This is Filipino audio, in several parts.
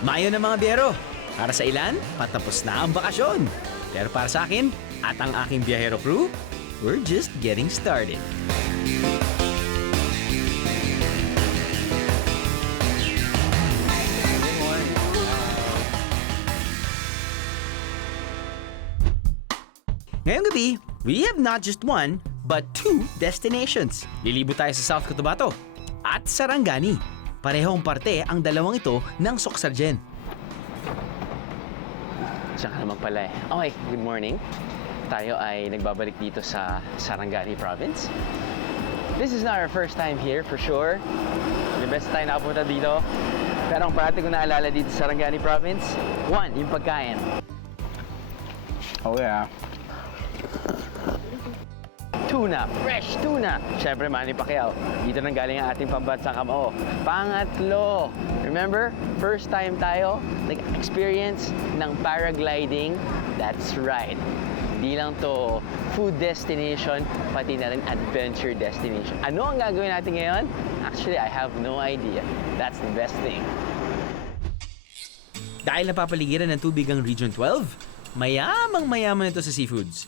Mayo na mga biyero. Para sa ilan, patapos na ang bakasyon. Pero para sa akin at ang aking biyahero crew, we're just getting started. Ngayong gabi, we have not just one, but two destinations. Lilibo tayo sa South Cotabato at Sarangani. Parehong parte ang dalawang ito ng Socsargen. Diyan ka naman pala eh. Okay, good morning. Tayo ay nagbabalik dito sa Sarangani Province. This is not our first time here for sure. The best tayo nakapunta dito. Pero ang parati ko naalala dito sa Sarangani Province, one, yung pagkain. Oh yeah. Tuna, fresh tuna. Siyempre, Manny Pacquiao. Dito nang galing ang ating pambansang kamao. Pangatlo, remember, first time tayo nag-experience ng paragliding. That's right. Hindi lang to food destination, pati na rin adventure destination. Ano ang gagawin natin ngayon? Actually, I have no idea. That's the best thing. Dahil napapaligiran ng tubig ang Region 12, mayamang-mayaman ito sa seafoods.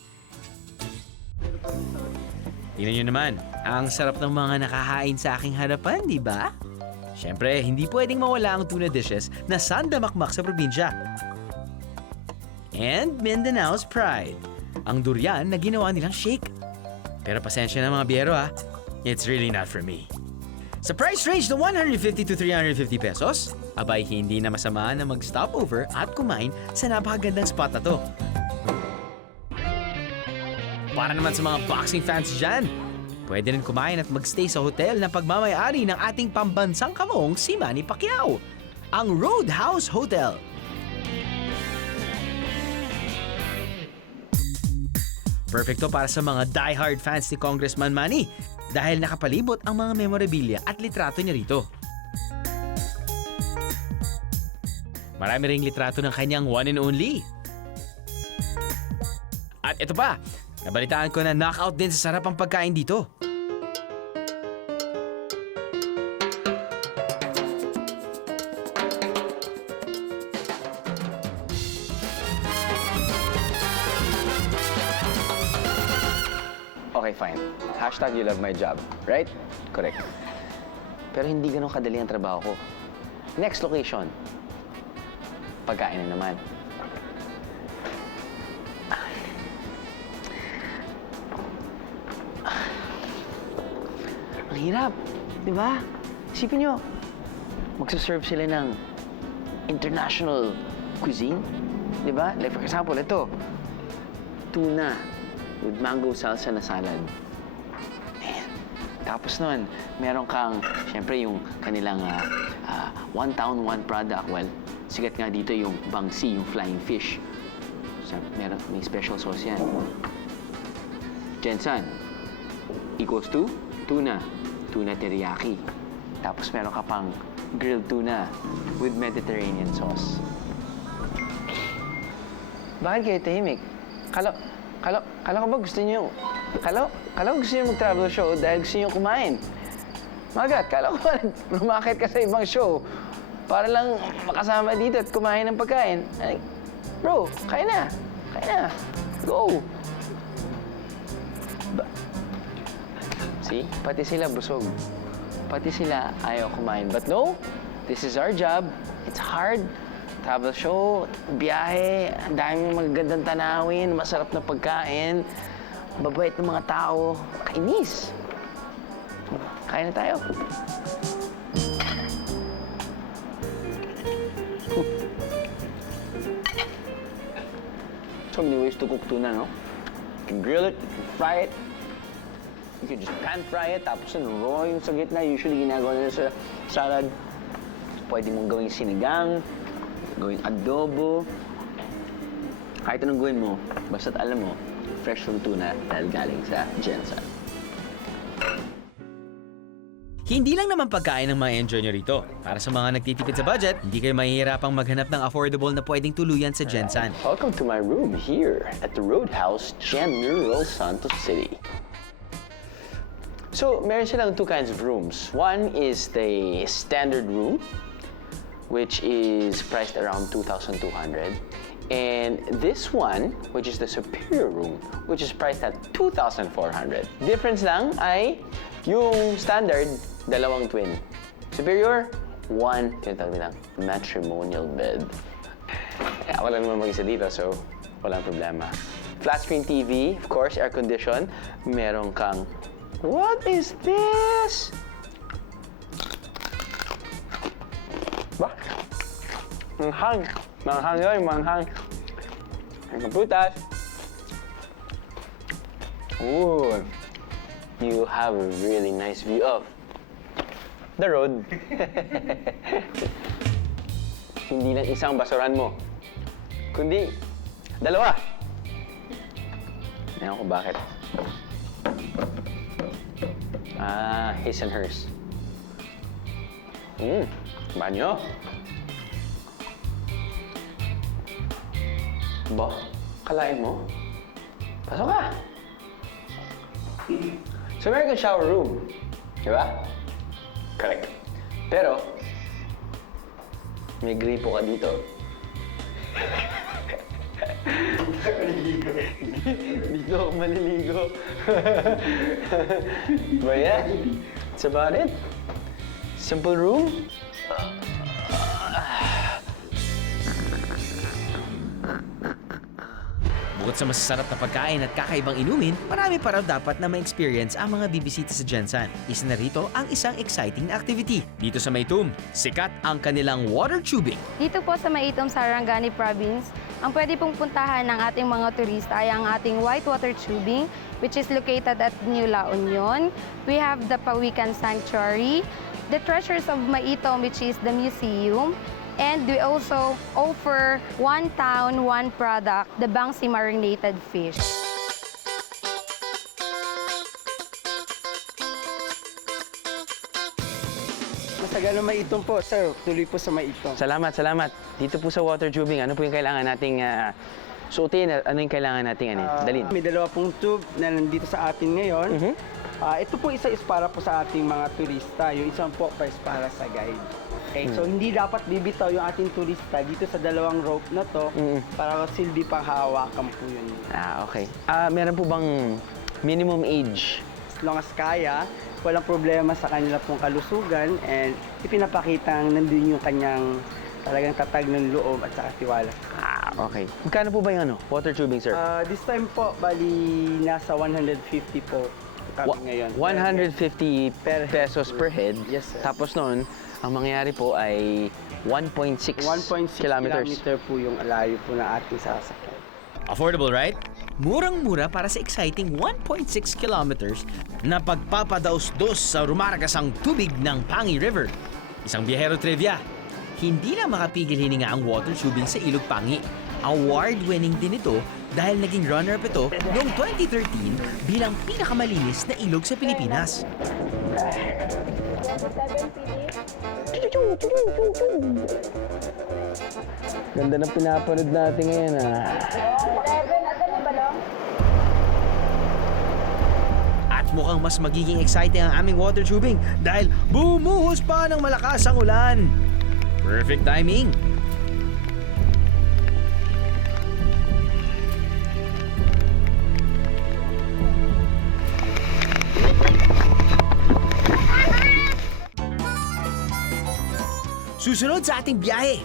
Tingnan nyo naman, ang sarap ng mga nakahain sa aking harapan, di ba? Siyempre, hindi pwedeng mawala ang tuna dishes na sandamakmak sa probinsya. And Mindanao's pride, ang durian na ginawa nilang shake. Pero pasensya na mga biyero ha, it's really not for me. Sa price range na 150 to 350 pesos, abay hindi na masama na mag-stopover at kumain sa napakagandang spot na to. Para naman sa mga boxing fans dyan, pwede rin kumain at magstay sa hotel na pagmamayari ng ating pambansang kamong si Manny Pacquiao, ang Roadhouse Hotel. Perfecto para sa mga die-hard fans ni Congressman Manny dahil nakapalibot ang mga memorabilia at litrato niya rito. Marami ring litrato ng kanyang one and only. At ito pa, nabalitaan ko na knockout din sa sarap ang pagkain dito. Okay, fine. Hashtag you love my job, right? Correct. Pero hindi ganun kadali ang trabaho ko. Next location. Pagkain na naman. Ang hirap, di ba? Isipin nyo, magsaserve sila ng international cuisine, di ba? Like for example, ito, tuna with mango salsa na salad. Ayan. Tapos nun, meron kang, syempre yung kanilang one town, one product. Well, sigat nga dito yung bangsi, yung flying fish. So, may special sauce yan. Jensan, equals to tuna. Tuna teriyaki. Tapos meron ka pang grilled tuna with Mediterranean sauce. Bakit kayo tahimik? Kala ko ba gusto niyo mag-travel show dahil gusto niyo kumain? Magat, kala ko ba rumakit ka sa ibang show para lang makasama dito at kumain ng pagkain? Ay, bro, kain na. Go! See? Pati sila busog. Pati sila ayaw kumain. But no, this is our job. It's hard. Travel show, biyahe, ang daming magagandang tanawin, masarap na pagkain, babait ng mga tao, kainis. Kain na tayo. So many ways to cook tuna, no? You can grill it, you can fry it. You can just pan fry it, tapos raw yung sa gitna. Usually ginagawa nila sa salad. Pwede mong gawing sinigang, gawing adobo. Kahit anong gawin mo, basta't alam mo, fresh from tuna dahil galing sa Jensan. Hindi lang naman pagkain ang ma-enjoy nyo rito. Para sa mga nagtitipid sa budget, hindi kayo mahihirapang maghanap ng affordable na pwedeng tuluyan sa Jensan. Welcome to my room here at the Roadhouse, General Santos City. So, meron silang two kinds of rooms. One is the standard room, which is priced around 2,200. And this one, which is the superior room, which is priced at 2,400. Difference lang ay yung standard, dalawang twin. Superior, one, matrimonial bed. Ako lang naman mag-isa dito, so walang problema. Flat screen TV, of course, air condition. Meron kang, what is this? Ba? Manghang. Manghang yun, manghang. Ang prutas. Ooh. You have a really nice view of the road. Hindi lang isang basuran mo, kundi dalawa. Ngayon ko bakit. His and hers. Banyo. Ba, kalain mo? Pasok ka. So, meron kang shower room. Di ba? Correct. Pero, may gripo ka dito. Dito ako maliligo. But yeah, that's about it. Simple room. Bukod sa masasarap na pagkain at kakaibang inumin, marami pa raw dapat na ma-experience ang mga bibisita sa Gensan. Isa na rito ang isang exciting na activity. Dito sa Maytum, sikat ang kanilang water tubing. Dito po sa Maytum, Sarangani Province, ang pwede pong puntahan ng ating mga turista ay ang ating whitewater tubing, which is located at New La Union. We have the Pawikan Sanctuary, the Treasures of Maitum, which is the museum, and we also offer one town, one product, the Bangsi marinated fish. Masagana Maitum po, sir. Tuloy po sa Maitum. Salamat, salamat. Dito po sa water tubing, ano po yung kailangan nating suotin? Ano yung kailangan nating dalhin? May dalawa pong tube na nandito sa atin ngayon. Ito po isa is para po sa ating mga turista. Yung isang po is para sa guide. Okay, so hindi dapat bibitaw yung ating turista dito sa dalawang rope na to para silbi pang hawakan po yun. Okay. Meron po bang minimum age? As long as kaya, walang problema sa kanila pong kalusugan and ipinapakita nandun yung kanyang talagang tatag ng loob at saka tiwala. Okay. Magkano po ba yung water tubing, sir? This time po, bali nasa 150 po kami ngayon. 150 pesos per head. Yes, sir. Tapos noon, ang mangyayari po ay 1.6 kilometers. kilometer po yung layo po ng ating sasakyan. Affordable, right? Murang-mura para sa exciting 1.6 kilometers na pagpapadaos-dos sa rumaragasang tubig ng Pangi River. Isang biyahero trivia, hindi na makapigil hininga ang water tubing sa Ilog Pangi. Award-winning din ito dahil naging runner-up ito noong 2013 bilang pinakamalinis na ilog sa Pilipinas. Ganda na pinapanood natin ngayon, At mukhang mas magiging exciting ang aming water tubing dahil bumuhos pa ng malakas ang ulan. Perfect timing! Susunod sa ating biyahe,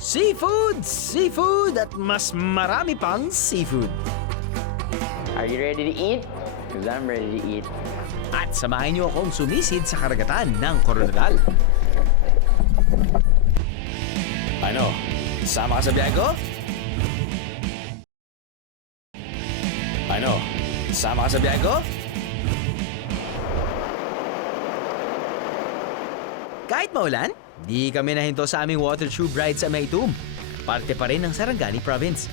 seafood, seafood at mas marami pang seafood. Are you ready to eat? Because I'm ready to eat. At samahin niyo akong sumisid sa karagatan ng Coronadal. Ano? Sama ka sa biyahe ko? Ano? Sama ka sa biyahe ko? Kahit maulan, di kami nahinto sa aming water tube ride sa Maytum. Parte pa rin ng Sarangani Province.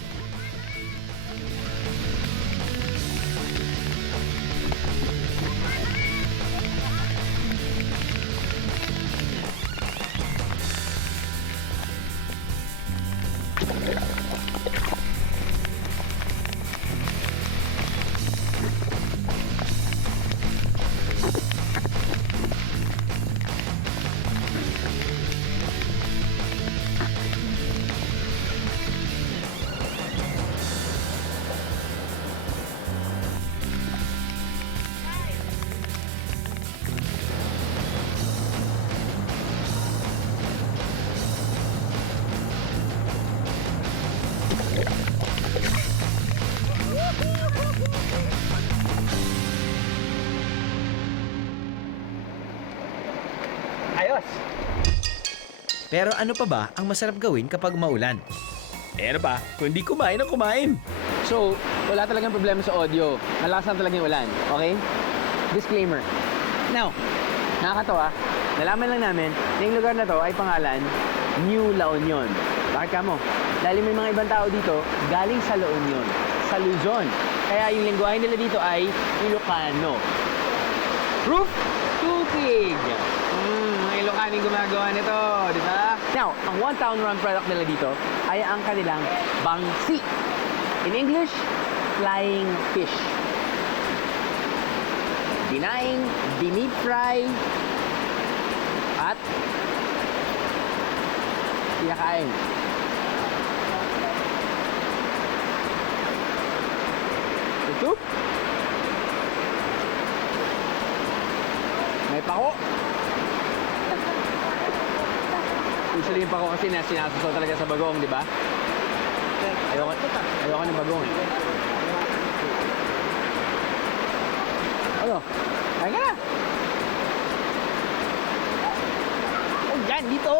Ayos! Pero ano pa ba ang masarap gawin kapag maulan? Pero pa, kundi kumain ng kumain. So, wala talagang problema sa audio. Malakas lang talaga yung ulan, okay? Disclaimer. Now, nakakatawa, nalaman lang namin na yung lugar na to ay pangalan New La Union. Bakit ka mo? Dahil may mga ibang tao dito galing sa La Union, sa Luzon. Kaya yung lingwahe nila dito ay Ilocano. Proof? Tupig! Mga Ilocaning gumagawa nito, di ba? Now, ang one town run product nila dito ay ang kanilang bangsi. In English, flying fish. Dinaing, deep fry, at pinakain. Ito? May pako. Usually yung pako kasi sinasusaw talaga sa bagong, di ba? Ayoko ng bagong eh. Ano? Kain ka na! Oh, yan! Dito!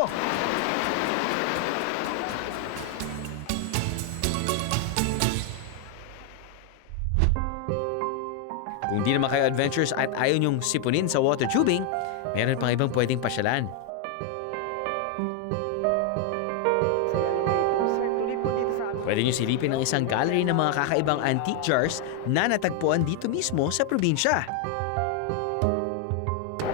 Kung di naman kayo adventures at ayaw nyong sipunin sa water tubing, meron pang ibang pwedeng pasyalan. Pwede nyo silipin ang isang gallery ng mga kakaibang antique jars na natagpuan dito mismo sa probinsya.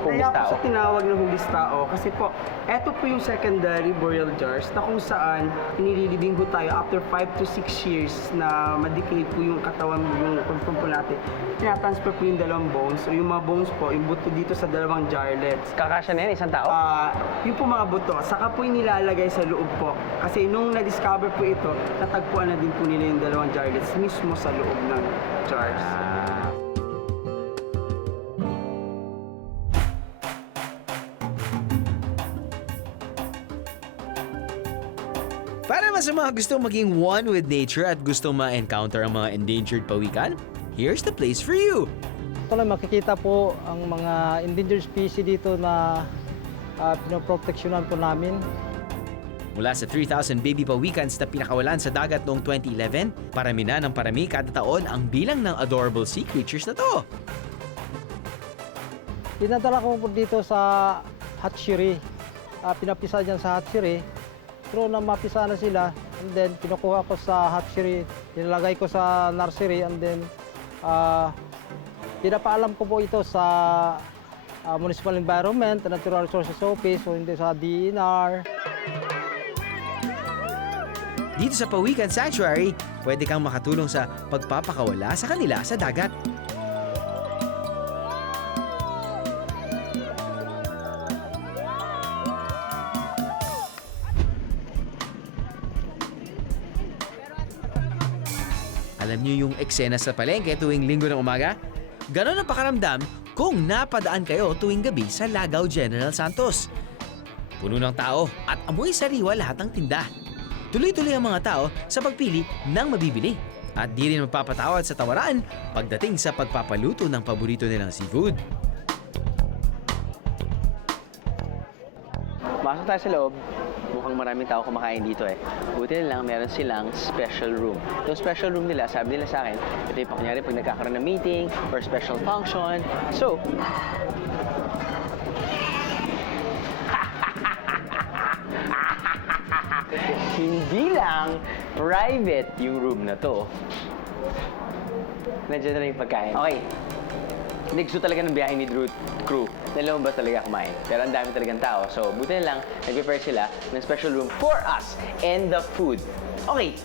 Kaya po sa tinawag ng humistao kasi po, eto po yung secondary burial jars na kung saan inililibing po tayo after 5 to 6 years na madecay po yung katawan, yung confirm po natin. Tinatransfer po yung dalawang bones. So yung mga bones po, yung buto dito sa dalawang jarlets. Kakasya na yan, isang tao? Yung po mga buto, saka po yung nilalagay sa loob po. Kasi nung na-discover po ito, natagpuan na din po nila yung dalawang jarlets mismo sa loob ng jars. Para mas sa mga gustong maging one with nature at gustong ma-encounter ang mga endangered pawikan, here's the place for you! Ito lang makikita po ang mga endangered species dito na pinoproteksyonan po namin. Mula sa 3,000 baby pawikans na pinakawalan sa dagat noong 2011, parami na ng parami kada taon ang bilang ng adorable sea creatures na to. Dinadala ko po dito sa hatchery. Pinapisa dyan sa hatchery. Pero na mapisa na sila, and then kinukuha ko sa hatchery, nilalagay ko sa nursery, and then pinapaalam ko po ito sa Municipal Environment, Natural Resources Office, o hindi sa DNR. Dito sa Pawikan Sanctuary, pwede kang makatulong sa pagpapakawala sa kanila sa dagat. Alam niyo yung eksena sa palengke tuwing linggo ng umaga? Ganon ang pakaramdam kung napadaan kayo tuwing gabi sa Lagaw General Santos. Puno ng tao at amoy sariwa lahat ng tinda. Tuloy-tuloy ang mga tao sa pagpili ng mabibili. At di rin magpapatawad sa tawaran pagdating sa pagpapaluto ng paborito nilang seafood. Masok tayo sa loob. Mukhang maraming tao kumakain dito eh. Buti na lang, meron silang special room. Yung special room nila, sabi nila sa akin, ito yung kunyari pag nagkakaroon ng meeting or special function. So, hindi lang private yung room na to. Nandiyan na yung pagkain. Okay. Nagso talaga ng biyahe ni Drew crew. Nalumabas talaga kumain. Pero ang dami talagang tao. So, buti na lang, nag-prepare sila ng special room for us and the food. Okay.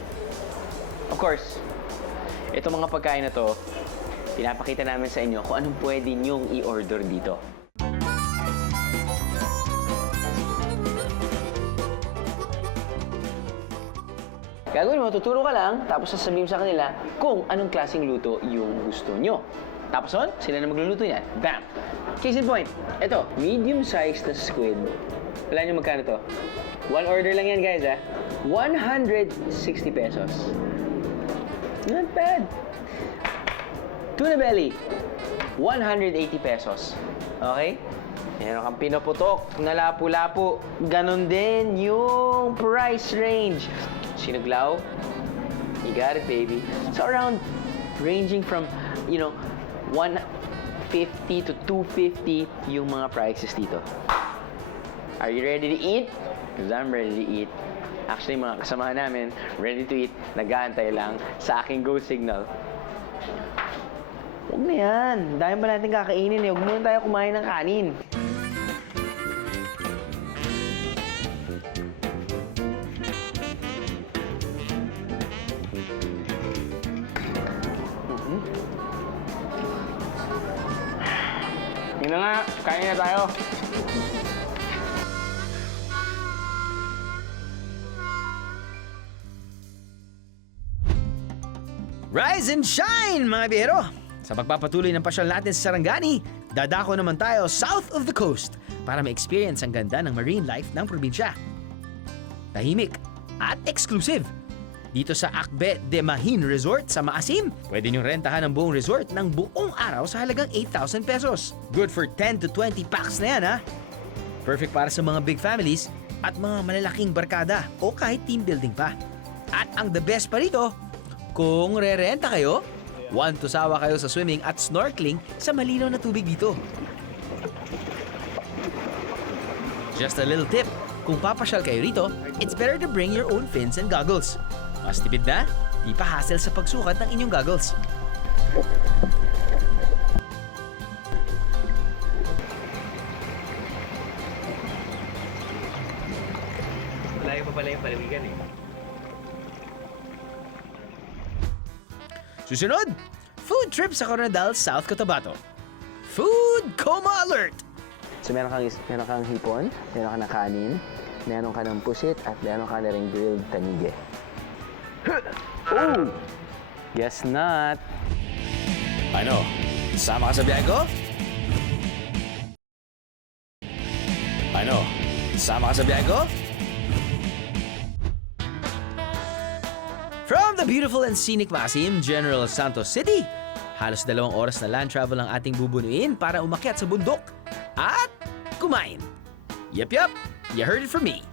Of course, itong mga pagkain na to, pinapakita namin sa inyo kung anong pwede nyong i-order dito. Gagawin mo, tuturo ka lang, tapos sasabihin mo sa kanila kung anong klaseng luto yung gusto nyo. Tapos nun, sila na magluluto yan. Bam! Case in point, ito, medium-sized na squid. Wala nyo magkano to? One order lang yan, guys, ha? 160 pesos. Not bad. Tuna belly, 180 pesos. Okay? Meron kang pinaputok na lapu-lapu. Ganon din yung price range. Sinuglaw, you got it, baby. So around, ranging from, 150 to 250 yung mga prices dito. Are you ready to eat? Because I'm ready to eat. Actually, mga kasama namin, ready to eat, nag-aantay lang sa aking go signal. Huwag na yan. Dahil ba natin kakainin eh. Huwag muna tayo kumain ng kanin. Yun na nga, kain na tayo. Rise and shine, mga biyero! Sa pagpapatuloy ng pasyal natin sa Sarangani, dadako naman tayo south of the coast para ma-experience ang ganda ng marine life ng probinsya. Tahimik at exclusive. Dito sa Akbe de Mahin Resort sa Maasim, pwede niyong rentahan ang buong resort ng buong araw sa halagang 8,000 pesos. Good for 10 to 20 packs na yan, ha? Perfect para sa mga big families at mga malalaking barkada o kahit team building pa. At ang the best pa rito, kung re-renta kayo, to sawa kayo sa swimming at snorkeling sa malinaw na tubig dito. Just a little tip, kung papasyal kayo rito, it's better to bring your own fins and goggles. Mas tipid na, di pa hassle sa pagsukat ng inyong goggles. Layo pa pala yung palawigan eh. Susunod, food trip sa Coronadal, South Cotabato. Food coma alert! So meron kang hipon, meron kang kanin, meron ka ng pusit, at meron ka na rin grilled tanige. Oh! Guess not. Ano? Sama ka sa biyahe ko? Ano? Sama ka sa biyahe ko? From the beautiful and scenic Maasim, General Santos City, halos 2 oras na land travel ang ating bubunuin para umakyat sa bundok at kumain. Yep, you heard it from me.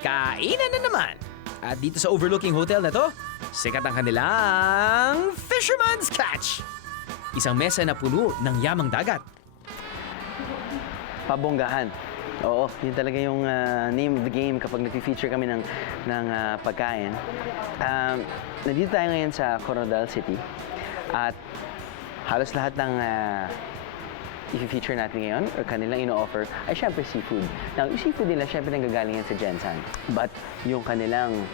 Kainan na naman. At dito sa overlooking hotel na to, sikat ang kanilang Fisherman's Catch. Isang mesa na puno ng yamang dagat. Pabonggahan. Oo, yun talaga yung name of the game kapag nag-feature kami ng pagkain. Nandito tayo ngayon sa Coronadal City at halos lahat ng i-feature natin ngayon or kanilang ino-offer ay syempre seafood. Now, yung seafood nila syempre nanggagaling yan sa Jensan. But yung kanilang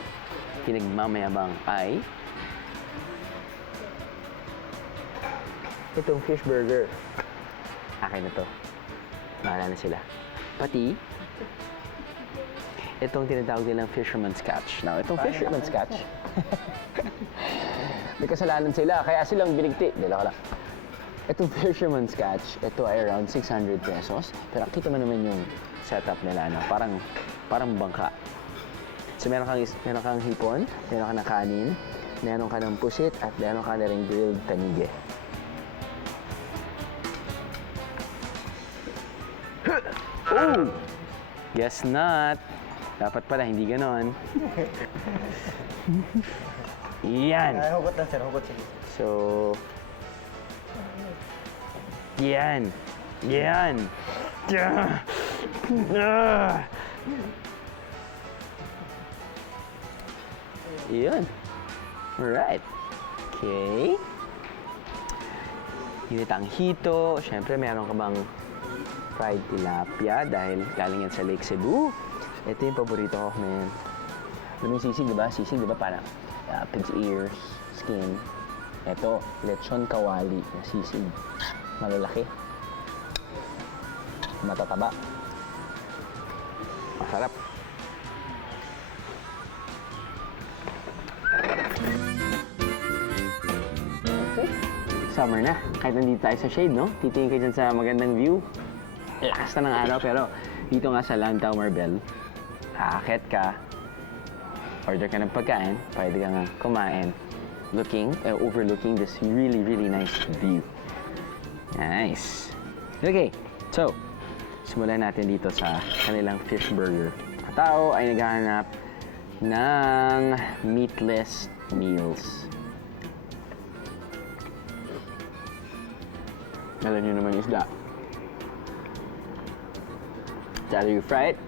pinagmamayabang ay itong fish burger. Akin na to. Mahala na sila. Pati, itong tinatawag nilang Fisherman's Catch. Now, itong Fisherman's Catch, may kasalanan sila, kaya silang binigti. Dala ka lang. Itong Fisherman's Catch, ito ay around 600 pesos. Pero kita mo naman yung setup nila na parang bangka. So, meron kang hipon, meron ka ng kanin, meron ka ng pusit, at meron ka na rin grilled tanige. Oh! Guess not. Dapat pala, hindi ganon. Yan. Hugot lang sir, hugot sige. So, yan. Yan. Yan. Alright. Okay. Init ang hito. Siyempre, meron ka bang fried tilapia dahil galing yan sa Lake Cebu. Ito yung paborito ko, man. Alam mo yung sisig, di ba? Sisig, di ba? Parang pig's ears, skin. Ito, lechon kawali na sisig. Malalaki. Matataba. Masarap. Okay. Summer na. Kahit nandito tayo sa shade, no? Titingin ka dyan sa magandang view. Lakas na ng araw, pero dito nga sa Lantau Marbel, aakyat ka, order ka ng pagkain, pwede ka nga kumain, overlooking this really, really nice view. Nice. Okay, so, Simulan natin dito sa kanilang fish burger. Ang tao ay naghahanap ng meatless meals. Alam nyo naman isda. It's either you fry it,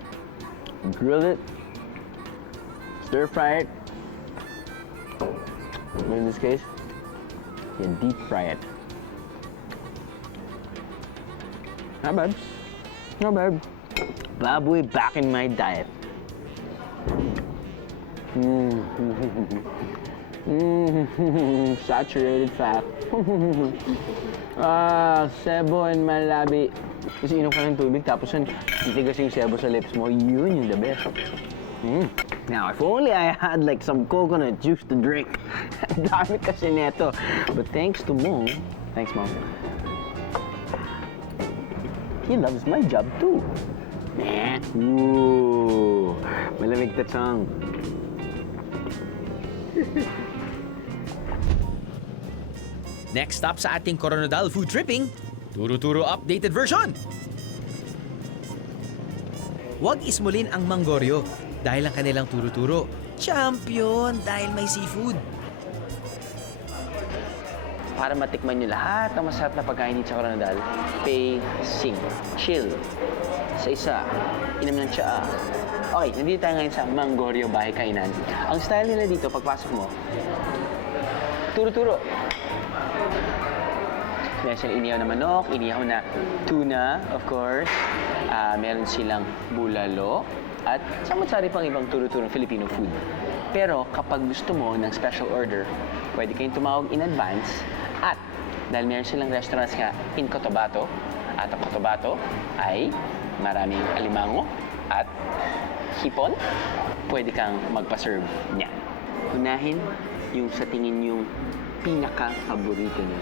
grill it, stir fry it, but in this case, you deep fry it. Not bad. Not bad. Baboy back in my diet. Saturated fat. Sebo and malabi. Kasi inom ka ng tubig tapos yun, titigas yung sebo sa lips mo. Yun yung the best. Now, if only I had like some coconut juice to drink. Ang dami kasi neto. But thanks to Mom, thanks Mom, he loves my job too. Ooh, malamig ta chang. Next stop sa ating Coronadal food tripping, Turo-Turo updated version. Huwag ismulin ang Manggoryo dahil ang kanilang Turo-Turo champion dahil may seafood. Para matikman nyo lahat ng masarap na pagkain dito sa Coronadal, pacing, chill. Sa isa, inom ng tsaa. Okay, nandito tayo ngayon sa Manggoryo Bahay Kainan. Ang style nila dito, pagpasok mo, turo-turo. Meron silang inihaw na manok, inihaw na tuna, of course. Meron silang bulalo, at samot-sari pang ibang turo-turong Filipino food. Pero kapag gusto mo ng special order, pwede kayong tumawag in advance. At dahil meron silang restaurants nga in Cotabato, at ang Cotabato ay maraming alimango at hipon, pwede kang magpa-serve niya. Unahin yung sa tingin yung pinaka-paborito niyo.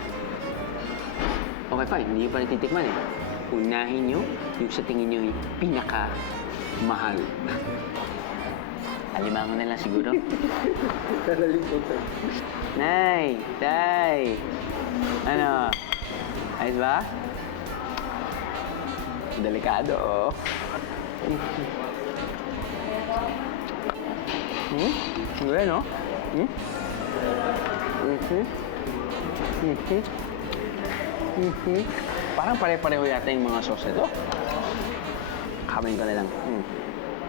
Okay, fine. Hindi nyo pa natitikman eh. Unahin nyo yung sa tingin nyo yung pinaka-mahal. Alimango na lang siguro. Nay! Tay! Ano? Ayos ba? Delikado, oh. Good, no? Parang pare-pareho yata yung mga sauce nito. Kamin ko na lang.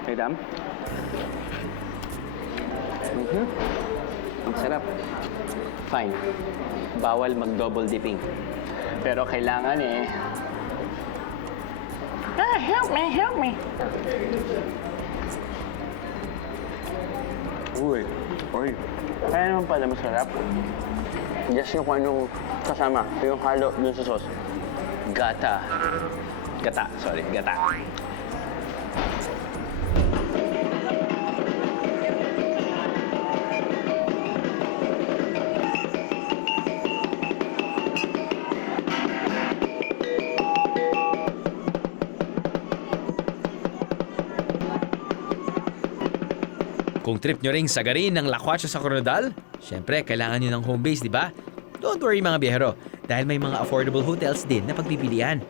Hey, Dam? Ang sarap. Fine. Bawal mag-double dipping. Pero kailangan eh. Help me, help me. Uy. Uy. Kaya naman pala masarap. Just yung kung anong kasama. Yung halo dun sa sauce. Gata. Gata. Sorry. Gata. Kung trip nyo ring sagarin ng lakwatsa sa Coronadal, syempre, kailangan nyo ng home base, di ba? Don't worry mga biyahero, dahil may mga affordable hotels din na pagpipilian.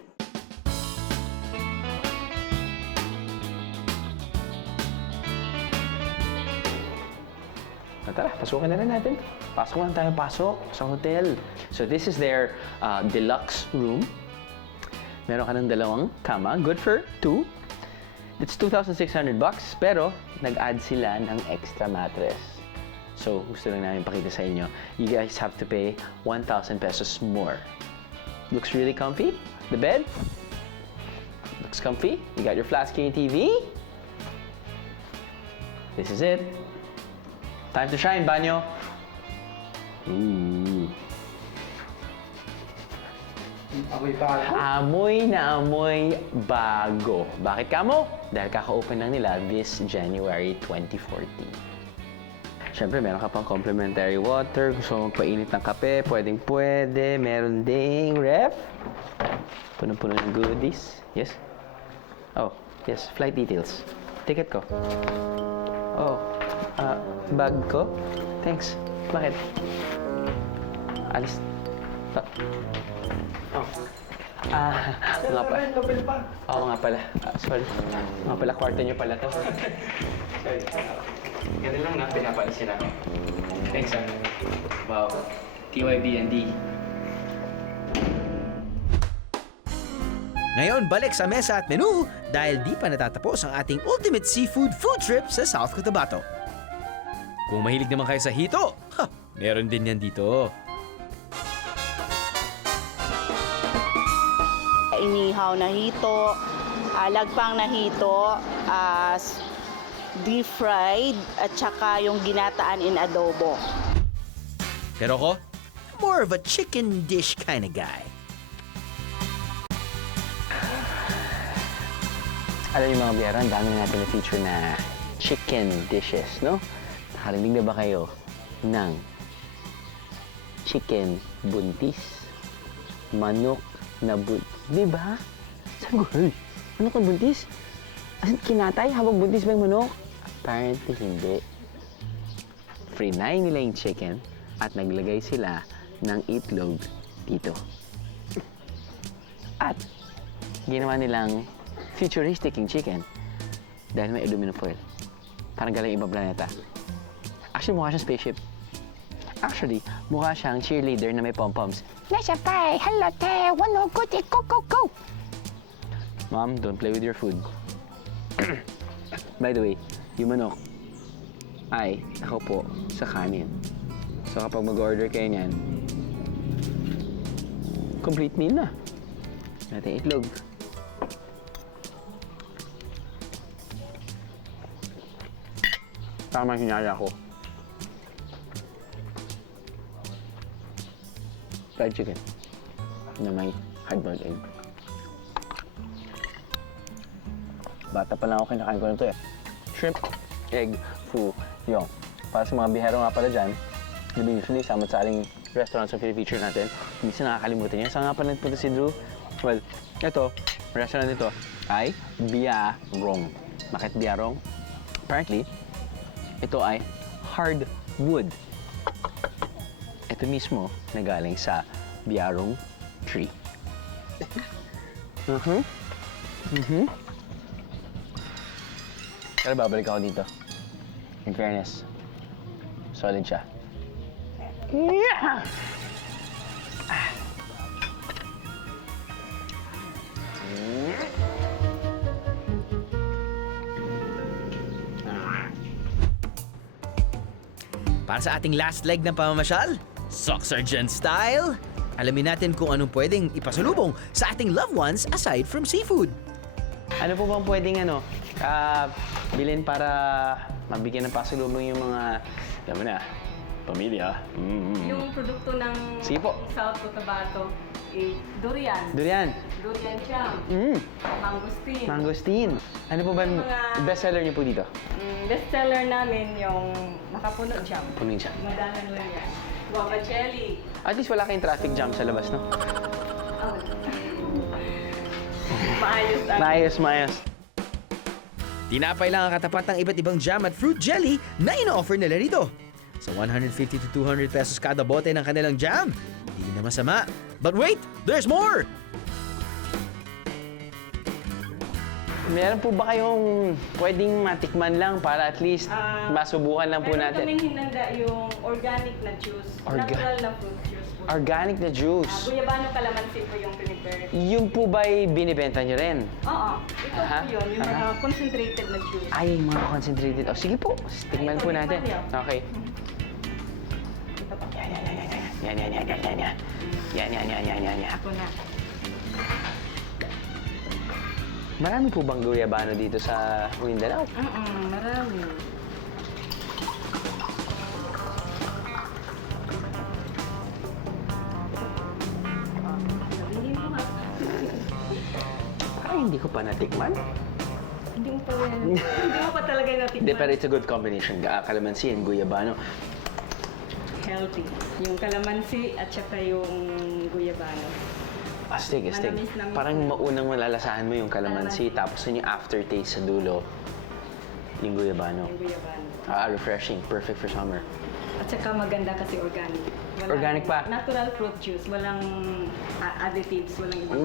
Tara, pasukin na rin natin. Pasok lang tayo, pasok sa hotel. So this is their deluxe room. Meron ka ng dalawang kama, good for 2. It's $2,600 bucks, pero nag-add sila ng extra mattress. So, gusto lang namin pakita sa inyo. You guys have to pay 1,000 pesos more. Looks really comfy. The bed looks comfy. You got your flat screen TV. This is it. Time to shine, banyo. Ooh. Amoy na amoy bago. Bakit kamo? Dahil kaka-open lang nila this January 2014. Siyempre, meron ka pang complimentary water. Gusto mo magpainit ng kape, pwedeng-pwede. Meron ding ref. Punong-puno ng goodies. Yes? Oh, yes. Flight details. Ticket ko. Oh, bag ko? Thanks. Bakit? Alis. Oh. Nga pa. Oo nga pala. Sorry. Nga pala, kwarto niyo pala to. Sorry. Ganun lang na, pinapalisin namin. Thanks, ah. Wow. TYB&D. Ngayon, balik sa mesa at menu dahil di pa natatapos ang ating ultimate seafood food trip sa South Cotabato. Kung mahilig naman kayo sa hito, meron din yan dito. Inihaw na hito, lagpang na hito, deep fried, at saka yung ginataan in adobo. Pero ako, more of a chicken dish kind of guy. Alam niyo mga biyero, ang dami na natin na-feature na chicken dishes, no? Nakarinig na ba kayo ng chicken buntis? Manok na buntis. Di ba? Sabi ko, hey, manok na buntis? As in, kinatay habang buntis ba yung manok? Apparently, hindi. Frinay nila yung chicken at naglagay sila ng itlog dito. At ginawa nilang futuristic yung chicken dahil may aluminum foil. Parang galing ibang planeta. Actually, mukha siyang spaceship. Actually, mukha siyang cheerleader na may pom-poms. Nasa pie! Hello, te! Wano, go, te! Go, go, go! Mom, don't play with your food. By the way, yung manok ay nakaupo sa kanin. So kapag mag-order kayo niyan, complete meal na. Natin itlog. Tama hinala ko. Fried chicken na may hard-boiled egg. Bata pa lang ako, kinakain ko na ito eh. Shrimp, egg, foo, yong. Para sa mga bihero nga pala dyan, na usually sa matsaling restaurants ang feature natin, minsan nakakalimutan niya. Saan nga pala nagpunta si Drew? Well, ito, restaurant nito ay Biarong. Bakit Biarong? Apparently, ito ay hardwood. Ito mismo na galing sa Biarong tree. Pero babalik ako dito. In fairness, solid siya. Yeah! Para sa ating last leg ng pamamasyal, Sock Sergeant style, alamin natin kung anong pwedeng ipasalubong sa ating loved ones aside from seafood. Ano po bang pwedeng bilhin para mabigyan ng pasalubong yung mga, alam mo na, pamilya? Yung produkto ng Sige po. South Cotabato, durian. Durian. Durian jam. Mangosteen. Mangosteen. Ano po ba yung Mga- bestseller niyo po dito? Bestseller namin yung nakapuno jam. Punin siya. Madalang lang yan. Guava jelly. At least wala kayong traffic jam sa labas, no? Oh. Maayos ang Maayos. Tinapay lang ang katapat ng iba't ibang jam at fruit jelly na ino-offer nila rito. Sa 150 to 200 pesos kada bote ng kanilang jam, hindi na masama. But wait, there's more! Meron po ba kayong pwedeng matikman lang para at least masubukan lang po Meron natin? kaming hinanda yung organic na juice. Natural na fruit juice po. Organic na juice. Guyabano calamansi po yung prepare. Yung po ba'y binibenta nyo rin? Oo. Ito Aha, po yun. Yung aha. mga concentrated na juice. Ay, mga concentrated. O, sige po. Tingnan po natin. Okay. Ito pa. Yan. Ito na. Marami po bang guyabano dito sa Mindanao? Marami. Sabihin mo nga. Parang hindi ko pa natikman. Hindi mo pa hindi mo pa talaga natikman. Hindi, pero it's a good combination. Kalamansi and guyabano. Healthy. Yung calamansi at saka yung guyabano. Astig. Manamis. Parang maunang malalasahan mo yung kalamansi, tapos yun yung aftertaste sa dulo, yung guyabano. Yung guyabano. Refreshing. Perfect for summer. At At saka maganda kasi organic. Organic pa? Natural fruit juice. Walang additives, walang iba.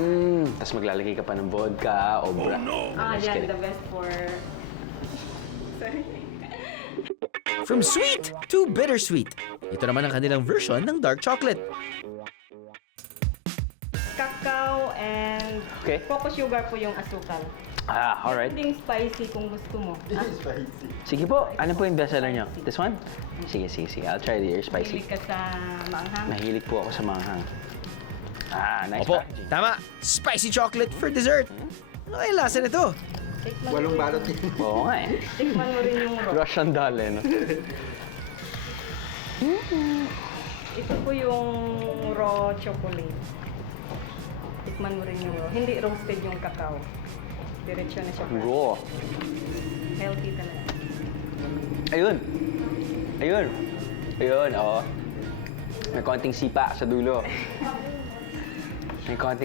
Tapos maglalagay ka pa ng vodka o Just Yan, kidding. the best for... Sorry. From sweet to bittersweet. Ito naman ang kanilang version ng dark chocolate. Cacao and Okay. cocoa sugar po yung asukal. Alright. Pwedeng spicy kung gusto mo. Sige po, ano po yung bestseller nyo? This one? Sige. I'll try the spicy. Hilig ka sa maanghang. Mahilig po ako sa manghang. Nice Opo, packaging. tama. Spicy chocolate for dessert. Ano kaya lasa nito? Walong balot yun. Oo nga eh. Tikman mo rin yung raw. Russian doll eh, no? Ito po yung raw chocolate. Tikman mo rin yung raw. Hindi roasted yung cacao. Diretso na siya. Raw. Healthy talaga. Ayun, oo. May konting sipa sa dulo. I kind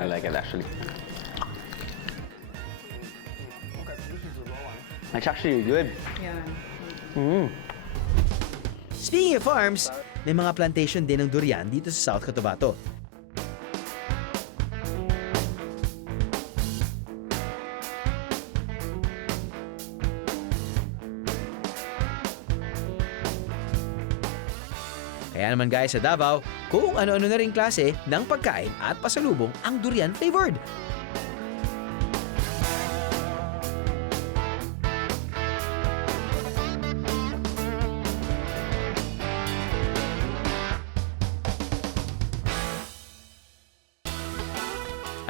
of like it actually. It's actually good. Yan. Speaking of farms, may mga plantation din ng durian dito sa South Cotabato. Kaya naman guys sa Davao, kung ano-ano na ring klase ng pagkain at pasalubong ang durian flavored.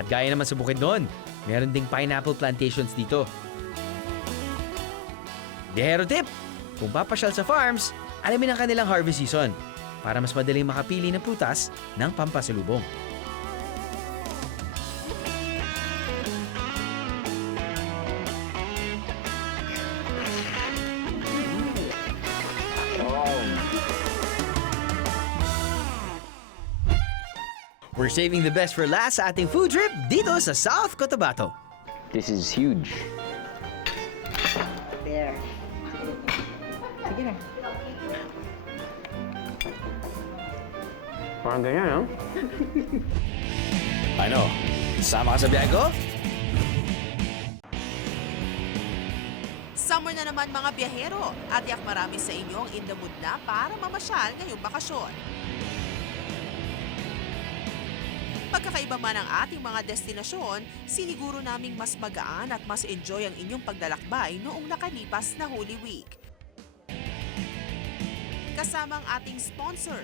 At gaya naman sa Bukidnon, meron ding pineapple plantations dito. Dehero tip! Kung papasyal sa farms, alamin ang kanilang harvest season para mas madaling makapili ng prutas ng pampasalubong. We're saving the best for last sa ating food trip dito sa South Cotabato. This is huge. There. Sige na. Parang ganyan, no? Ano? Sama ka sa biyahe ko? Summer na naman mga biyahero at yak marami sa inyong in the mood na para mamasyal ngayong bakasyon. Pagkakaiba man ang ating mga destinasyon, siniguro naming mas magaan at mas enjoy ang inyong paglalakbay noong nakalipas na Holy Week. Kasama ang ating sponsor,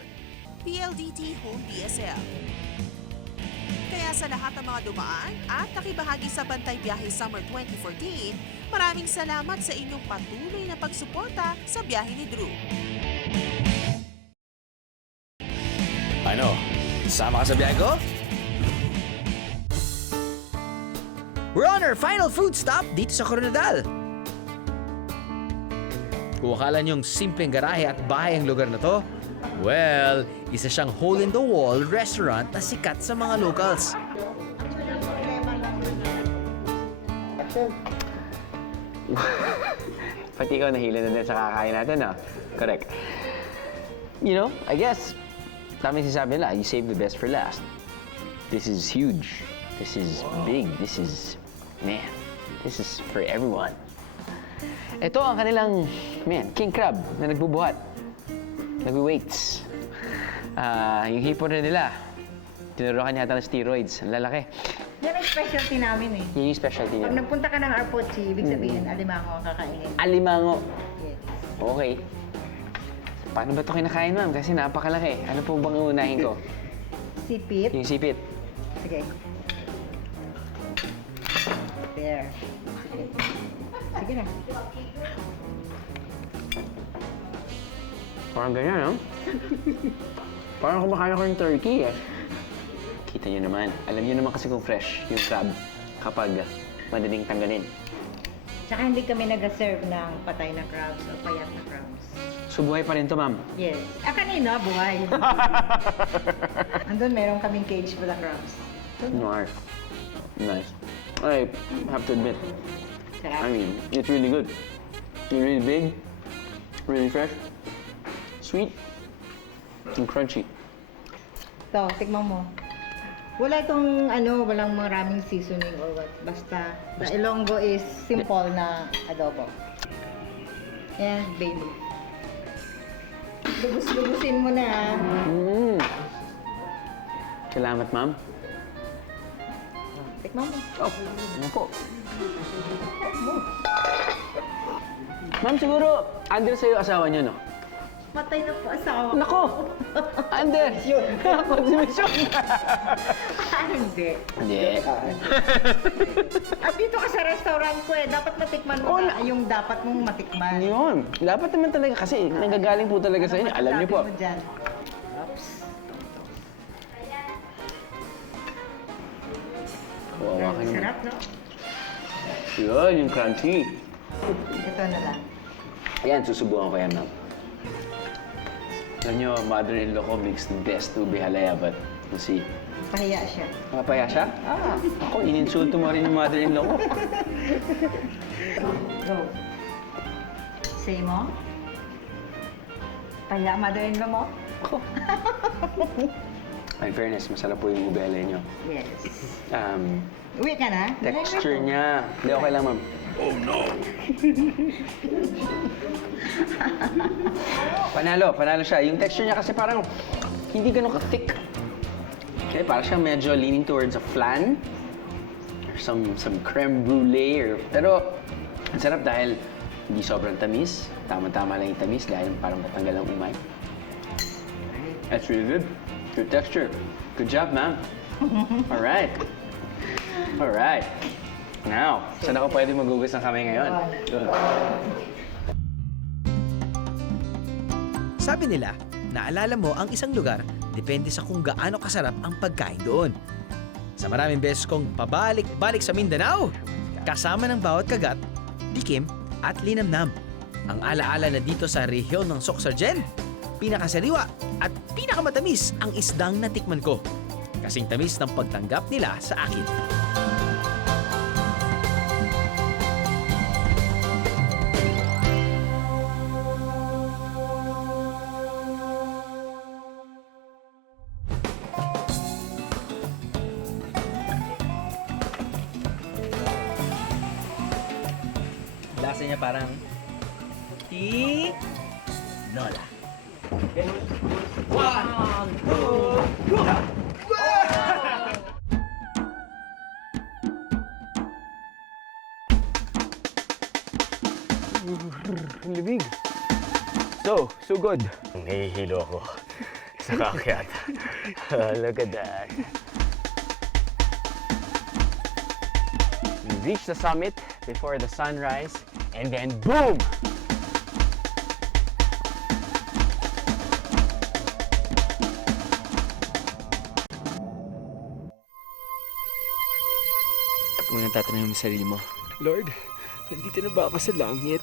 PLDT Home DSL. Kaya sa lahat ng mga dumaan at nakibahagi sa Bantay Biyahe Summer 2014, maraming salamat sa inyong patuloy na pagsuporta sa biyahe ni Drew. Ano? Sama ka sa biyahe ko? We're on our final food stop dito sa Coronadal. Kung akala niyong simpleng garahe at bahay ang lugar na to, well, isa siyang hole-in-the-wall restaurant na sikat sa mga locals. Pati ikaw nahila na din sa kakain natin, no? Correct. You know, I guess, tama yung sinasabi nila, you save the best for last. This is huge. This is big. This is, man, this is for everyone. Ito ang kanilang, man, king crab na nagbubuhat. Nagwi-weights. Yung hipon na nila, tinurukan yata ng steroids. Ang lalaki. Yan ang specialty namin eh. Yan yung specialty Pag nila. nagpunta ka ng Arpochi, ibig sabihin, alimango ang kakainin. Alimango. Yes. Okay. Paano ba ito kinakain, ma'am? Kasi napakalaki. Ano po bang uunahin ko? Sipit. Yung sipit. Sige. There. Sige. Sige na. Parang ganyan, no? Parang kumakain ko ng turkey, eh. Kita nyo naman. Alam nyo naman kasi kung fresh yung crab kapag madaling tanggalin. Tsaka hindi kami nag-serve ng patay na crabs o payat na crabs. So, buhay pa rin to, ma'am. Yes. Kanina, buhay. Andun, meron kaming cage for the crabs. Noir. Nice. I have to admit, I Sarap. mean, it's really good. It's really big, really fresh, Sweet. And crunchy. Ito, tikman mo. Wala itong walang maraming seasoning or what. Basta, the Ilonggo is simple na adobo. Yan, baby. Lubos-lubusin mo na. Salamat, ma'am. Tikman mo. Ano po? Ma'am, siguro, Ander sa'yo asawa niyo, no? Matay na po asawa ko. Nako! Ander! Konsumisyon! Hindi. Hindi. At dito ka sa restaurant ko dapat matikman mo na yung dapat mong matikman. Yun. Dapat naman talaga kasi nagagaling po talaga sa inyo. Alam niyo po. Sabi mo dyan. Oops. Kawawa ka naman. Sarap, no? Yun, yung crunchy. Ito na lang. Ayan, susubukan ko yan, ma'am. Alam niyo, mother-in-law ko makes the best ube halaya, but we'll see. Pahiya siya. Mapaya siya? Ako, ininsulto mo rin yung mother-in-law ko. Go. Say mo. Pahiya, mother-in-law mo? In fairness, masarap po yung ube halaya niyo. Yes. Texture Uwi ka na? niya. Hindi, okay lang, ma'am. Panalo siya. Yung texture niya kasi parang hindi ganun ka-thick. Okay, parang siya medyo leaning towards a flan. Or some creme brulee. Pero, ang sarap dahil hindi sobrang tamis. Tama-tama lang yung tamis dahil parang matanggal ang umay. That's really good. Good texture. Good job, ma'am. Alright. Now, saan ako pwede magugas ng kamay ngayon? Good. Sabi nila, naalala mo ang isang lugar depende sa kung gaano kasarap ang pagkain doon. Sa maraming beses kong pabalik-balik sa Mindanao, kasama ng bawat kagat, tikim at linamnam. Ang alaala na dito sa rehiyon ng Soxargen, pinakasariwa at pinakamatamis ang isdang natikman ko. Kasing tamis ng pagtanggap nila sa akin. Lasa niya parang tinola. Libig. So good. Nahihilo ako sa kakyat. Look at that. We reached the summit before the sunrise, and then boom! Kung natatanong mo sa sarili mo, Lord, nandito na ba ako sa langit?